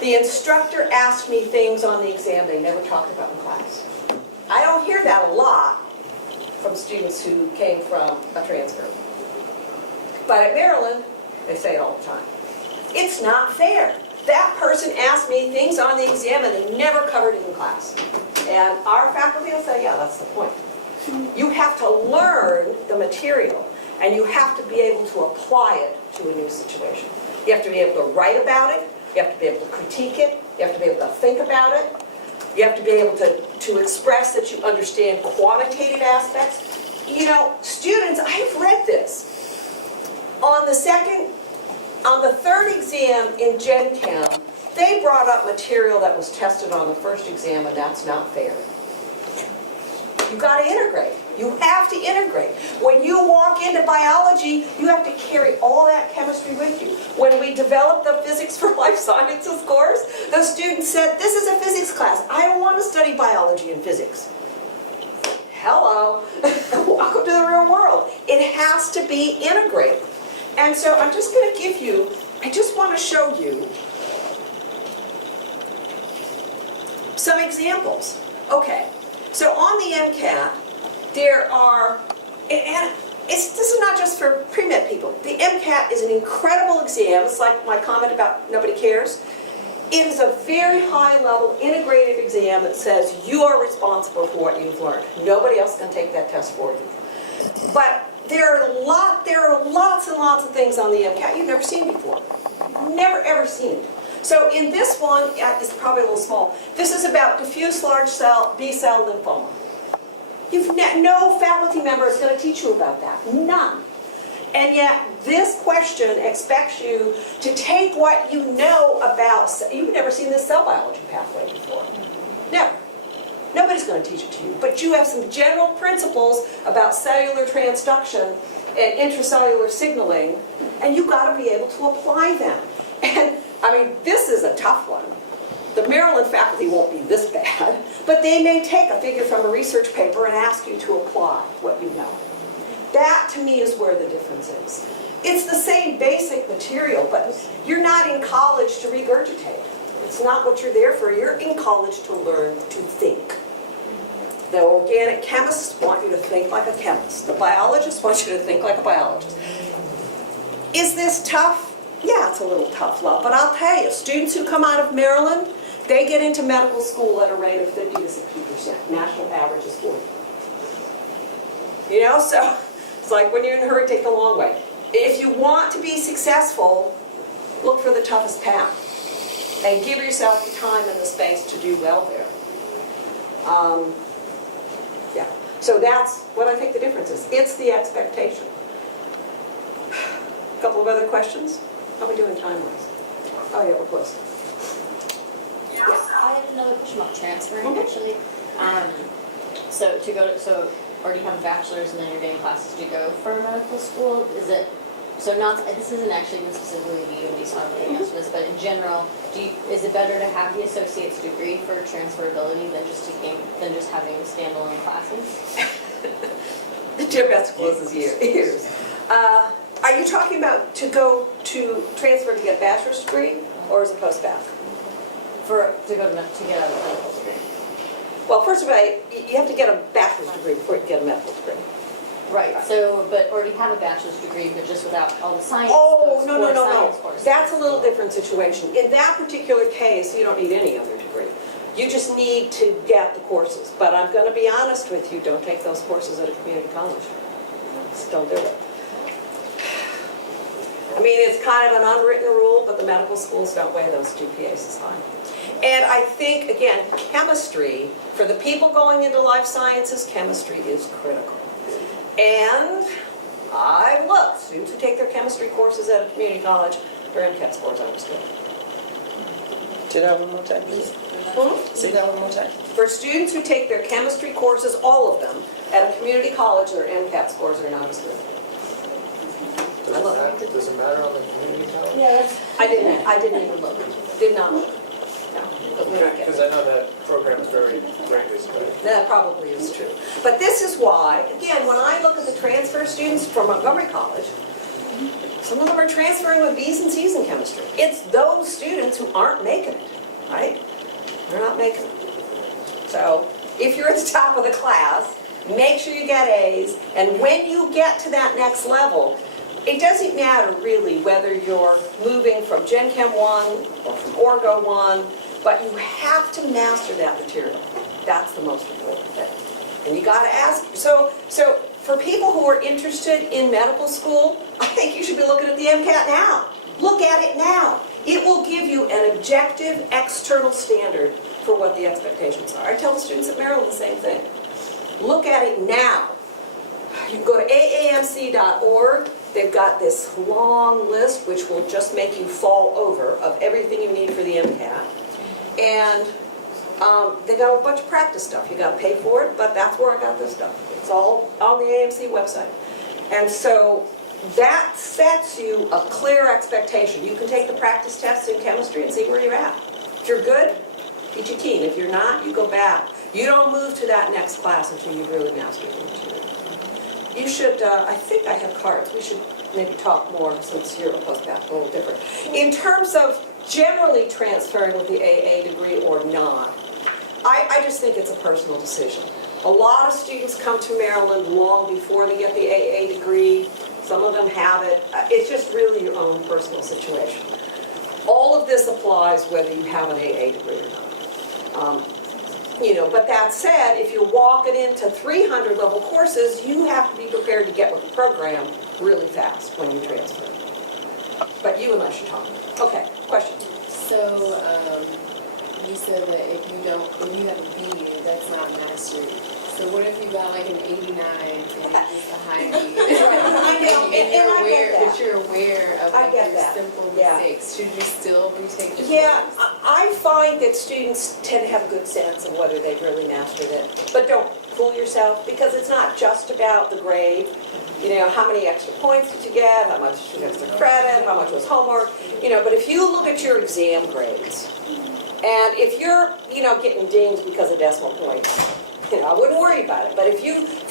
the instructor asked me things on the exam they never talked about in class. I don't hear that a lot from students who came from a transfer. But at Maryland, they say it all the time. It's not fair. That person asked me things on the exam and they never covered it in class. And our faculty will say, yeah, that's the point. You have to learn the material and you have to be able to apply it to a new situation. You have to be able to write about it. You have to be able to critique it. You have to be able to think about it. You have to be able to express that you understand quantitative aspects. Students, I've read this. On the third exam in Gen Chem, they brought up material that was tested on the first exam, and that's not fair. You've got to integrate. You have to integrate. When you walk into biology, you have to carry all that chemistry with you. When we developed the Physics for Life Sciences course, the students said, this is a physics class. I don't want to study biology and physics. Hello. Welcome to the real world. It has to be integrated. And so I'm just going to I just want to show you some examples. Okay, so on the MCAT, there are, and this is not just for pre-med people. The MCAT is an incredible exam. It's like my comment about nobody cares. It is a very high-level integrated exam that says you are responsible for what you've learned. Nobody else can take that test for you. But there are lots and lots of things on the MCAT you've never seen before. Never ever seen it. So in this one, it's probably a little small. This is about diffuse large cell B-cell lymphoma. No faculty member is going to teach you about that. None. And yet, this question expects you to take what you know about, you've never seen this cell biology pathway before. Never. Nobody's going to teach it to you. But you have some general principles about cellular transduction and intracellular signaling, and you've got to be able to apply them. And, I mean, this is a tough one. The Maryland faculty won't be this bad, but they may take a figure from a research paper and ask you to apply what you know. That, to me, is where the difference is. It's the same basic material, but you're not in college to regurgitate. It's not what you're there for. You're in college to learn to think. The organic chemists want you to think like a chemist. The biologists want you to think like a biologist. Is this tough? Yeah, it's a little tough love, but I'll tell you, students who come out of Maryland, they get into medical school at a rate of 50 to 60%. National average is 40. You know, so it's like when you're in a hurry, take the long way. If you want to be successful, look for the toughest path. And give yourself the time and the space to do well there. Yeah, so that's what I think the difference is. It's the expectation. A couple of other questions? How are we doing time-wise? Oh yeah, we're close. Yeah, I have another question about transferring, actually. So already have a bachelor's and then you're getting classes to go for medical school. Is it, so not, this isn't actually even specifically the UMD, so I'm going to answer this, but in general, is it better to have the associate's degree for transferability than just having standalone classes? The gym has to close his ears. Are you talking about to go to transfer to get a bachelor's degree, or as a post-bac? To get a medical degree. Well, first of all, you have to get a bachelor's degree before you get a medical degree. Right. So, but already have a bachelor's degree, but just without all the science. Oh, those no. science courses. That's a little different situation. In that particular case, you don't need any other degree. You just need to get the courses. But I'm going to be honest with you, don't take those courses at a community college. Just don't do it. I mean, it's kind of an unwritten rule, but the medical schools don't weigh those GPAs as high. And I think, again, chemistry, for the people going into life sciences, chemistry is critical. And I've looked, students who take their chemistry courses at a community college, their MCAT scores aren't as good. Say that one more time, please. Say that one more time. For students who take their chemistry courses, all of them, at a community college, their MCAT scores are not as good. Does it matter on the community college? Yeah, I didn't even look. Did not look. No, because we're not getting. Because I know that program is very good. That probably is true. But this is why, again, when I look at the transfer students from Montgomery College, some of them are transferring with B's and C's in chemistry. It's those students who aren't making it, right? They're not making it. So if you're at the top of the class, make sure you get A's, and when you get to that next level, it doesn't matter really whether you're moving from Gen Chem 1 or from Orgo 1, but you have to master that material. That's the most important thing. And you got to ask. So for people who are interested in medical school, I think you should be looking at the MCAT now. Look at it now. It will give you an objective external standard for what the expectations are. I tell the students at Maryland the same thing. Look at it now. You can go to aamc.org. They've got this long list which will just make you fall over of everything you need for the MCAT. And they got a bunch of practice stuff. You got to pay for it, but that's where I got this stuff. It's all on the AMC website. And so that sets you a clear expectation. You can take the practice tests in chemistry and see where you're at. If you're good, teach your team. If you're not, you go back. You don't move to that next class until you really master the material. You should, I think I have cards. We should maybe talk more since you're a postbac, a little different. In terms of generally transferring with the AA degree or not, I just think it's a personal decision. A lot of students come to Maryland long before they get the AA degree. Some of them have it. It's just really your own personal situation. All of this applies whether you have an AA degree or not. But that said, if you're walking into 300 level courses, you have to be prepared to get with the program really fast when you transfer. But you and I should talk. Okay, question. So, you said that if you have a B, that's not mastery. So what if you got like an 89 and it's a high B? I know, and I get that. But you're aware of I like get your that. simple Yeah. mistakes. Should you still retake the Yeah, course? I find that students tend to have a good sense of whether they've really mastered it. But don't fool yourself, because it's not just about the grade. How many extra points did you get? How much extra credit? How much was homework? But if you look at your exam grades, and if you're, getting dinged because of decimal points, I wouldn't worry about it. But if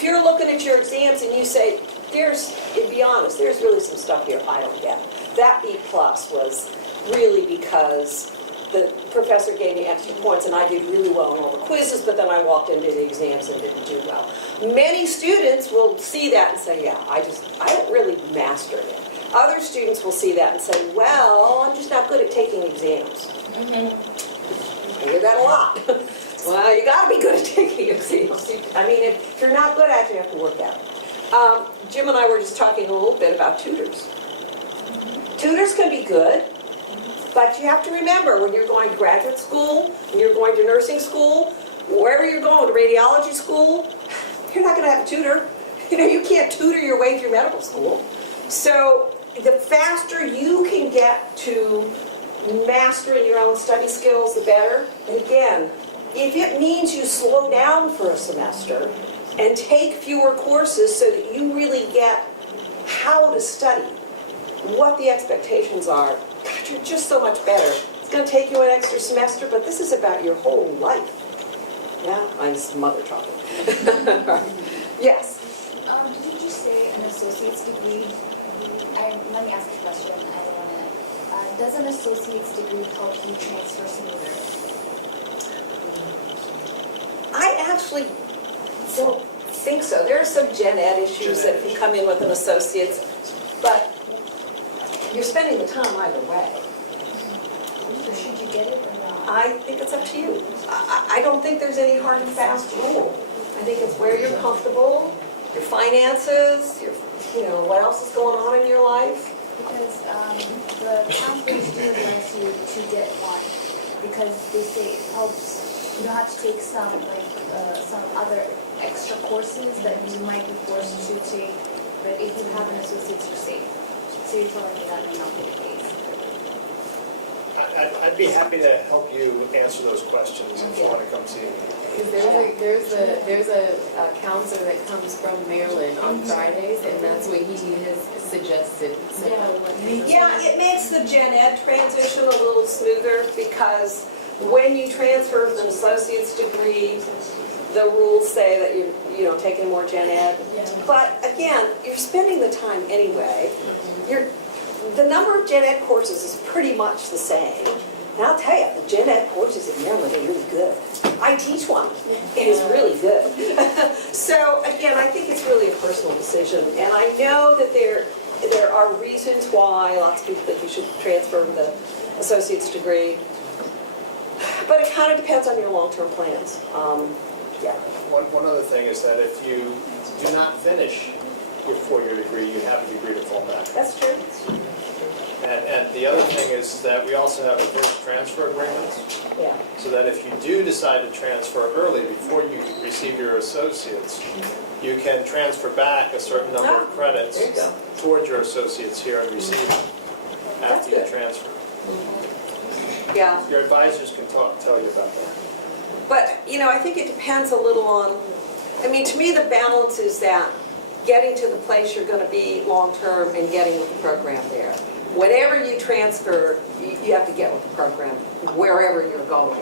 you're looking at your exams and you say, to be honest, there's really some stuff here I don't get. That B+ was really because the professor gave me extra points and I did really well in all the quizzes, but then I walked into the exams and didn't do well. Many students will see that and say, yeah, I don't really master it. Other students will see that and say, well, I'm just not good at taking exams. I hear that a lot. Well, you gotta be good at taking exams. I mean, if you're not good at it, you have to work at it. Jim and I were just talking a little bit about tutors. Tutors can be good, but you have to remember when you're going to graduate school, when you're going to nursing school, wherever you're going, to radiology school, you're not gonna have a tutor. You can't tutor your way through medical school. So the faster you can get to mastering your own study skills, the better. And again, if it means you slow down for a semester and take fewer courses so that you really get how to study, what the expectations are, God, you're just so much better. It's going to take you an extra semester, but this is about your whole life. Yeah, I'm just mother talking. Yes? Did you say an associate's degree? Let me ask a question. I don't want to. Does an associate's degree help you transfer smoother? I actually don't think so. There are some gen ed issues that can come in with an associate's, but you're spending the time either way. So should you get it or not? I think it's up to you. I don't think there's any hard and fast rule. I think it's where you're comfortable, your finances, what else is going on in your life. Because the counselors do advise you to get one because they say it helps. You don't have to take some other extra courses that you might be forced to take. But if you have an associate's, you're safe. So you're telling me that may not be the case. I'd be happy to help you answer those questions if you want to come see me. There's a counselor that comes from Maryland on Fridays, and that's what he has suggested. So, Yeah, it makes the gen ed transition a little smoother because when you transfer an associate's degree, the rules say that you're taking more gen ed. But again, you're spending the time anyway. The number of gen ed courses is pretty much the same. And I'll tell you, the gen ed courses in Maryland are really good. I teach one. It is really good. So again, I think it's really a personal decision. And I know that there are reasons why lots of people think you should transfer the associate's degree. But it kind of depends on your long-term plans. Yeah. One other thing is that if you do not finish your four-year degree, you have a degree to fall back. That's true. And the other thing is that we also have advanced transfer agreements, Yeah. so that if you do decide to transfer early before you receive your associates, you can transfer back a certain number of credits There you go. towards your associates here and receive them That's after you good. transfer. Yeah. Your advisors can tell you about that. But, I think it depends a little on, to me, the balance is that getting to the place you're going to be long-term and getting with the program there. Whenever you transfer, you have to get with the program, wherever you're going.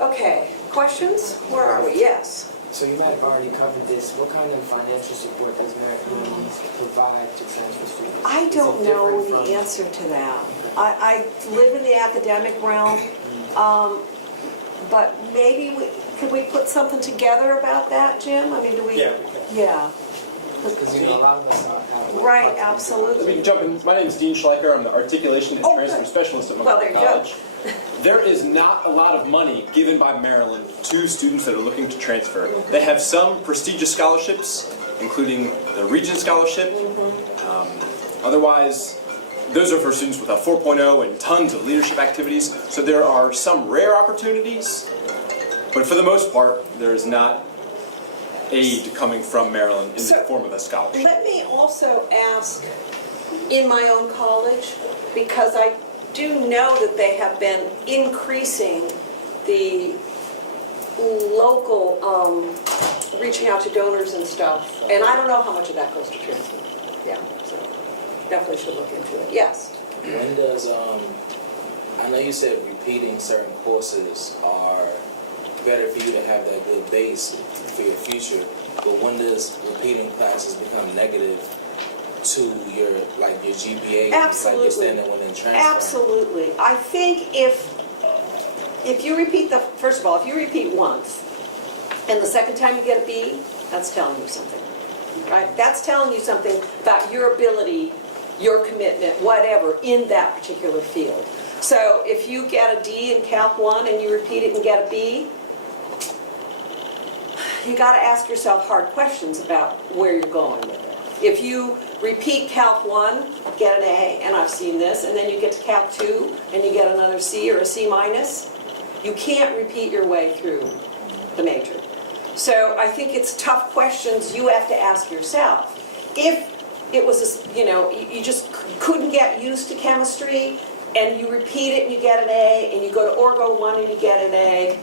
Okay, questions? Where are we? Yes. So you might have already covered this. What kind of financial support does American Communities provide to transfer students? I Is don't it know different the from- answer to that. I live in the academic realm, but maybe could we put something together about that, Jim? Do we? Yeah, we can. Yeah. Because a lot of us are Right, Let me absolutely. jump in. My name is Dean Schleicher. I'm the Articulation and Oh, Transfer good. Specialist at Well, Montgomery there you go. College. There is not a lot of money given by Maryland to students that are looking to transfer. They have some prestigious scholarships, including the Regent Scholarship. Otherwise, those are for students with a 4.0 and tons of leadership activities. So there are some rare opportunities, but for the most part, there is not aid coming from Maryland in the form of a scholarship. Let me also ask, in my own college, because I do know that they have been increasing the local reaching out to donors and stuff, and I don't know how much of that goes to transfer. Yeah, so definitely should look into it. Yes. When does, I know you said repeating certain courses are better for you to have that good base for your future, but when does repeating classes become negative to your GPA? Absolutely. Like your standing within transfer? Absolutely. I think if you repeat first of all, if you repeat once, and the second time you get a B, that's telling you something, right? That's telling you something about your ability, your commitment, whatever, in that particular field. So if you get a D in Calc 1 and you repeat it and get a B, you got to ask yourself hard questions about where you're going with it. If you repeat Calc 1, get an A, and I've seen this, and then you get to Calc 2 and you get another C or a C minus, you can't repeat your way through the major. So I think it's tough questions you have to ask yourself. If it was, you just couldn't get used to chemistry, and you repeat it and you get an A, and you go to Orgo 1 and you get an A,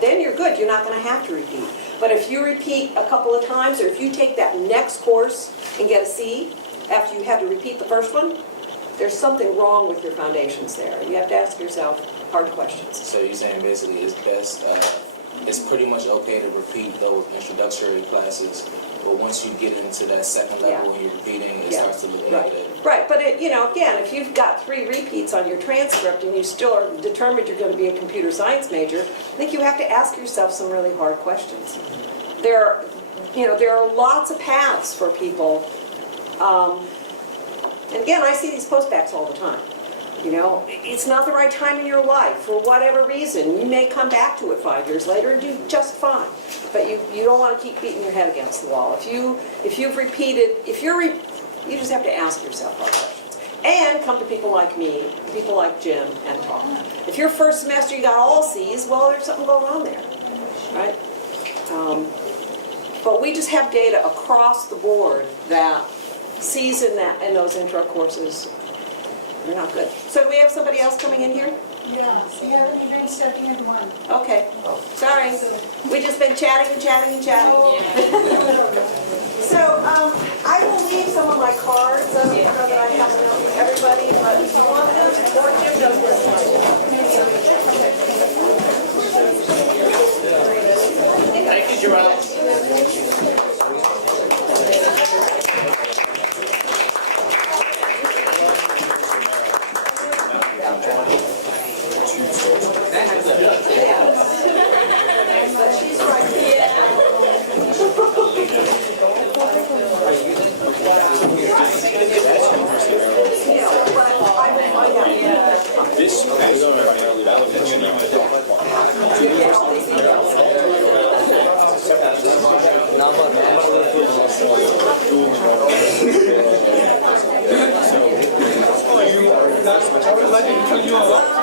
then you're good. You're not going to have to repeat. But if you repeat a couple of times, or if you take that next course and get a C after you had to repeat the first one, there's something wrong with your foundations there. You have to ask yourself hard questions. So you're saying basically it's best, it's pretty much okay to repeat those introductory classes, but once you get into that second level when you're repeating, it starts to look negative. Right, but again, if you've got 3 repeats on your transcript and you still are determined you're going to be a computer science major, I think you have to ask yourself some really hard questions. There are lots of paths for people. And again, I see these postbacks all the time. It's not the right time in your life for whatever reason. You may come back to it 5 years later and do just fine. But you don't want to keep beating your head against the wall. If you've repeated, you just have to ask yourself hard questions. And come to people like me, people like Jim, and talk. If your first semester you got all C's, well, there's something going on there, right? But we just have data across the board that C's in those intro courses, they're not good. So do we have somebody else coming in here? Yeah, we have an event starting at 1. Okay, sorry. We've just been chatting and chatting and chatting. So I will leave some of my cards. I don't know that I have to know everybody, but if you want them, or Jim knows where to find them. Thank you, Joelle. I was letting you